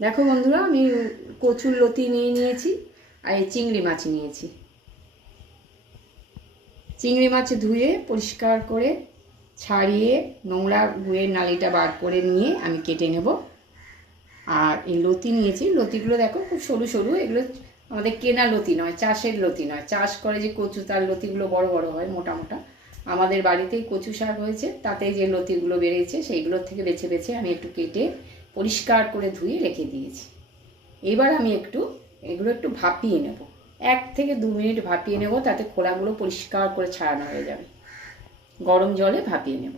দেখো বন্ধুরা, আমি কচুর লতি নিয়ে নিয়েছি আর এই চিংড়ি মাছ নিয়েছি। চিংড়ি মাছ ধুয়ে, পরিষ্কার করে, ছাড়িয়ে, নোংরা গুয়ের নালিটা বার করে নিয়ে আমি কেটে নেব। আর এই লতি নিয়েছি, লতিগুলো দেখো খুব সরু সরু, এগুলো আমাদের কেনা লতি নয়, চাষের লতি নয়। চাষ করে যে কচু, তার লতিগুলো বড় বড় হয়, মোটা মোটা। আমাদের বাড়িতেই কচু শাক হয়েছে, তাতে যে লতিগুলো বেরিয়েছে সেইগুলোর থেকে বেছে বেছে আমি একটু কেটে পরিষ্কার করে ধুয়ে রেখে দিয়েছি। এবার আমি একটু, এগুলো একটু ভাপিয়ে নেব। এক থেকে দু মিনিট ভাপিয়ে নেব, তাতে খোলাগুলো পরিষ্কার করে ছাড়ানো হয়ে যাবে। গরম জলে ভাপিয়ে নেব।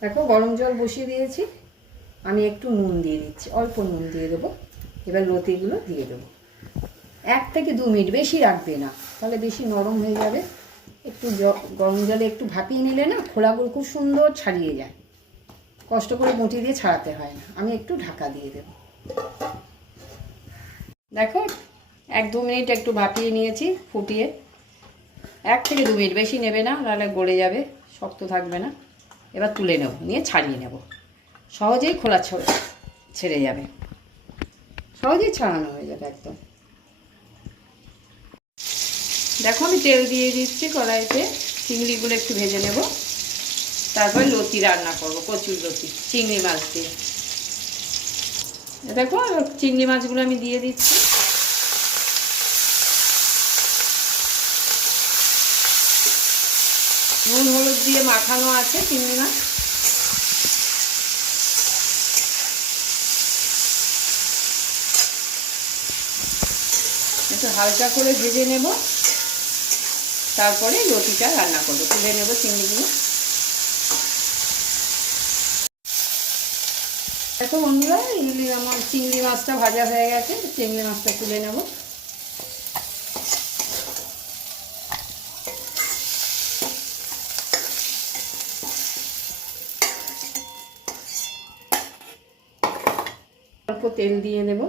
দেখো, গরম জল বসিয়ে দিয়েছি। আমি একটু নুন দিয়ে দিচ্ছি, অল্প নুন দিয়ে দেবো। এবার লতিগুলো দিয়ে দেবো। এক থেকে দু মিনিট, বেশি রাখবে না। তাহলে বেশি নরম হয়ে যাবে। একটু গরম জলে একটু ভাপিয়ে নিলে না, খোলাগুলো খুব সুন্দর ছাড়িয়ে যায়। কষ্ট করে মুঠি দিয়ে ছাড়াতে হয় না। আমি একটু ঢাকা দিয়ে দেবো। দেখো, এক দু মিনিট একটু ভাপিয়ে নিয়েছি, ফুটিয়ে। এক থেকে দু মিনিট বেশি নেবে না, নাহলে গড়ে যাবে, শক্ত থাকবে না। এবার তুলে নেব, নিয়ে ছাড়িয়ে নেব। সহজেই খোলা ছেড়ে যাবে। সহজেই ছাড়ানো হয়ে যাবে একদম। দেখো, আমি তেল দিয়ে দিচ্ছি কড়াইতে, চিংড়িগুলো একটু ভেজে নেব। তারপর লতি রান্না করব, কচুর লতি, চিংড়ি মাছ দিয়ে। দেখো চিংড়ি মাছগুলো আমি দিয়ে দিচ্ছি। নুন, হলুদ দিয়ে মাখানো আছে চিংড়ি মাছ। একটু হালকা করে ভেজে নেব। তারপরে রুটিটা রান্না করব। তুলে নেব চিংড়িগুলো। দেখো বন্ধুরা ইলি আমার চিংড়ি মাছটা ভাজা হয়ে গেছে, চিংড়ি মাছটা তুলে নেব। অল্প তেল দিয়ে দেব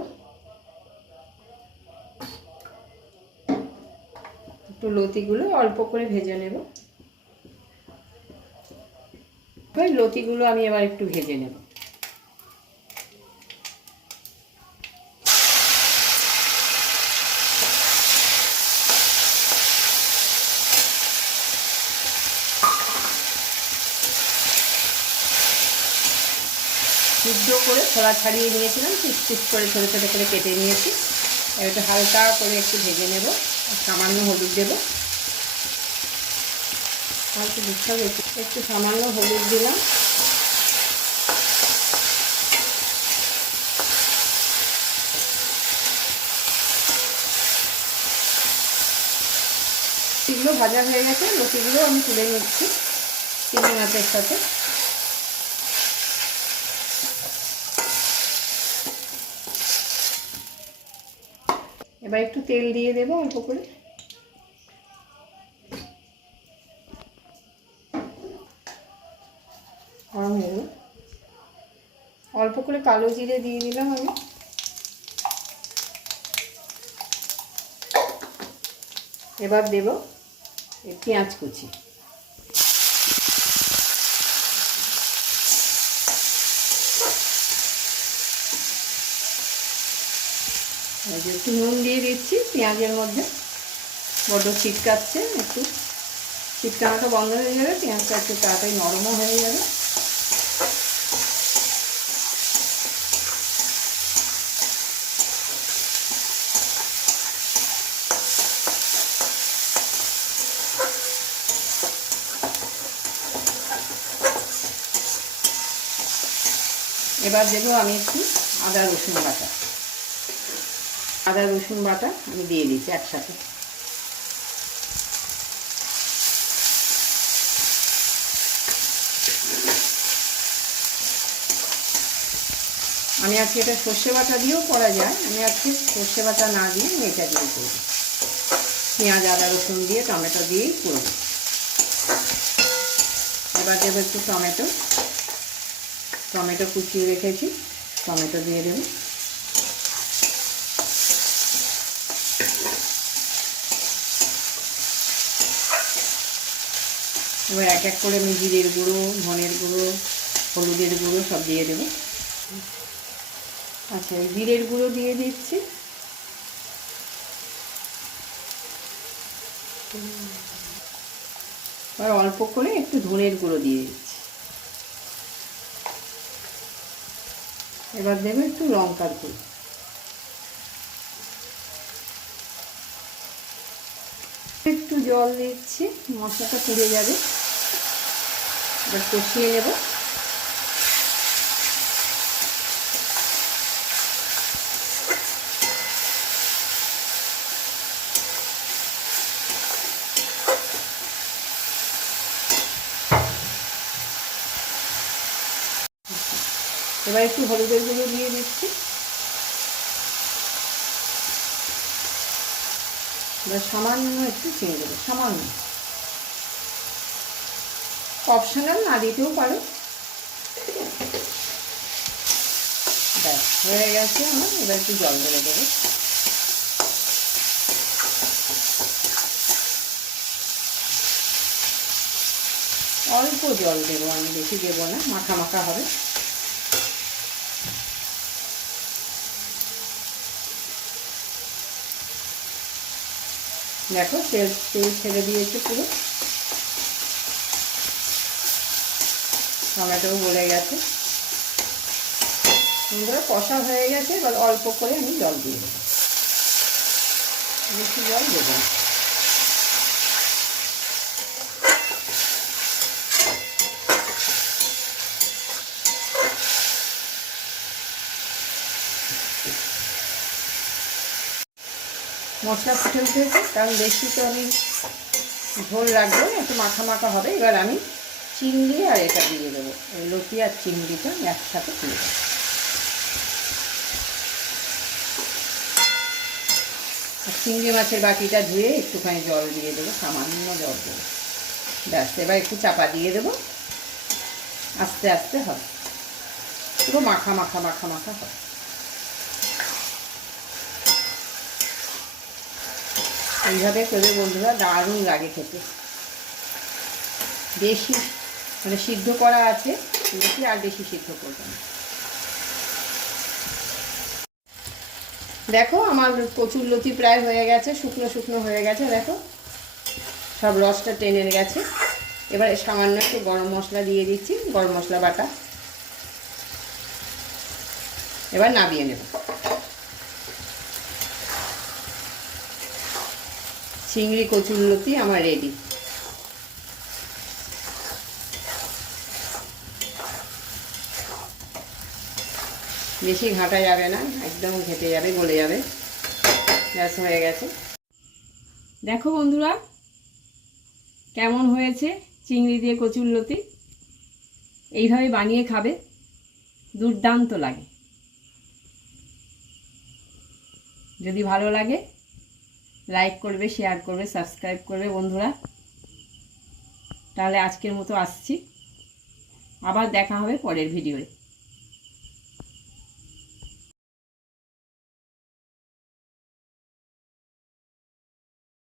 একটু লতিগুলো অল্প করে ভেজে নেব। লতিগুলো আমি এবার একটু ভেজে নেব। সিদ্ধ করে ছোলা ছাড়িয়ে নিয়েছিলাম পিস করে ছোটো ছোটো করে কেটে নিয়েছি। একটু হালকা করে একটু ভেজে নেব সামান্য হলুদ দেবো। হালকা দিতে হবে একটু সামান্য হলুদ দিলাম। এগুলো ভাজা হয়ে গেছে লতিগুলো আমি তুলে নিচ্ছি চিংড়ি মাছের সাথে। এবার একটু তেল দিয়ে দেবো অল্প করে। অল্প করে কালো জিরে দিয়ে দিলাম আমি। এবার দেব পেঁয়াজ কুচি। এই যে একটু নুন দিয়ে দিচ্ছি, পেঁয়াজের মধ্যে। বড্ড ছিটকাচ্ছে, একটু ছিটকানোটা বন্ধ হয়ে যাবে, পেঁয়াজটা একটু তাড়াতাড়ি নরমও হয়ে যাবে। এবার দেবো আমি একটু আদা রসুন বাটা। আদা, রসুন বাটা আমি দিয়ে দিচ্ছি একসাথে। আমি আজকে এটা সর্ষে বাটা দিয়েও করা যায়। আমি আজকে সর্ষে বাটা না দিয়ে আমি এটা দিয়ে করব পেঁয়াজ, আদা, রসুন দিয়ে, টমেটো দিয়েই করব। এবার দেবো একটু টমেটো। টমেটো কুচিয়ে রেখেছি। টমেটো দিয়ে দেবো। এবার এক এক করে আমি জিরের গুঁড়ো, ধনের গুঁড়ো, হলুদের গুঁড়ো সব দিয়ে দেবো। আচ্ছা জিরের গুঁড়ো দিয়ে দিচ্ছি। আর অল্প করে একটু ধনের গুঁড়ো দিয়ে দিচ্ছি। এবার দেবো একটু লঙ্কার গুঁড়ো। একটু জল দিচ্ছি, মশলাটা পুড়ে যাবে। এবার কষিয়ে নেব। এবার একটু হলুদের গুঁড়ো দিয়ে দিচ্ছি। এবার সামান্য একটু চিনি দেবো, সামান্য। অপশনাল না দিতেও পারো। হয়ে গেছে আমার, এবার একটু জল ঢেলে দেবো। অল্প জল দেবো আমি, বেশি দেবো না, মাখা মাখা হবে। দেখো, তেল তেল ছেড়ে দিয়েছে পুরো। টমেটোও গলে গেছে। সুন্দর কষা হয়ে গেছে, এবার অল্প করে আমি জল দিয়ে দেবো। বেশি জল দেবো মশলা ফুটে উঠেছে, কারণ বেশি তো আমি ঝোল রাখব একটু মাখা মাখা হবে। এবার আমি চিংড়ি আর এটা দিয়ে দেবো। লতি আর চিংড়িটা একসাথে দিয়ে দেবো। চিংড়ি মাছের বাটিটা ধুয়ে একটুখানি জল দিয়ে দেবো, সামান্য জল দেবো। ব্যাস, এবার একটু চাপা দিয়ে দেবো। আস্তে আস্তে হবে। পুরো মাখা মাখা মাখা মাখা হবে। এইভাবে করে বন্ধুরা দারুণ লাগে খেতে। বেশি মানে সিদ্ধ করা আছে বেশি আর বেশি সিদ্ধ করব না। দেখো আমার কচুর লতি প্রায় হয়ে গেছে, শুকনো শুকনো হয়ে গেছে, দেখো। সব রসটা টেনে গেছে। এবারে সামান্য একটু গরম মশলা দিয়ে দিচ্ছি, গরম মশলা বাটা। এবার নামিয়ে নেব। চিংড়ি কচুর লতি আমার রেডি বেশি ঘাঁটা যাবে না, একদম ঘেটে যাবে, গলে যাবে। ব্যাস হয়ে গেছে। দেখো বন্ধুরা, কেমন হয়েছে চিংড়ি দিয়ে কচুরলতি এইভাবে বানিয়ে খাবে, দুর্দান্ত লাগে। যদি ভালো লাগে, লাইক করবে, শেয়ার করবে, সাবস্ক্রাইব করবে বন্ধুরা। তাহলে আজকের মতো আসছি। আবার দেখা হবে পরের ভিডিওয়ে।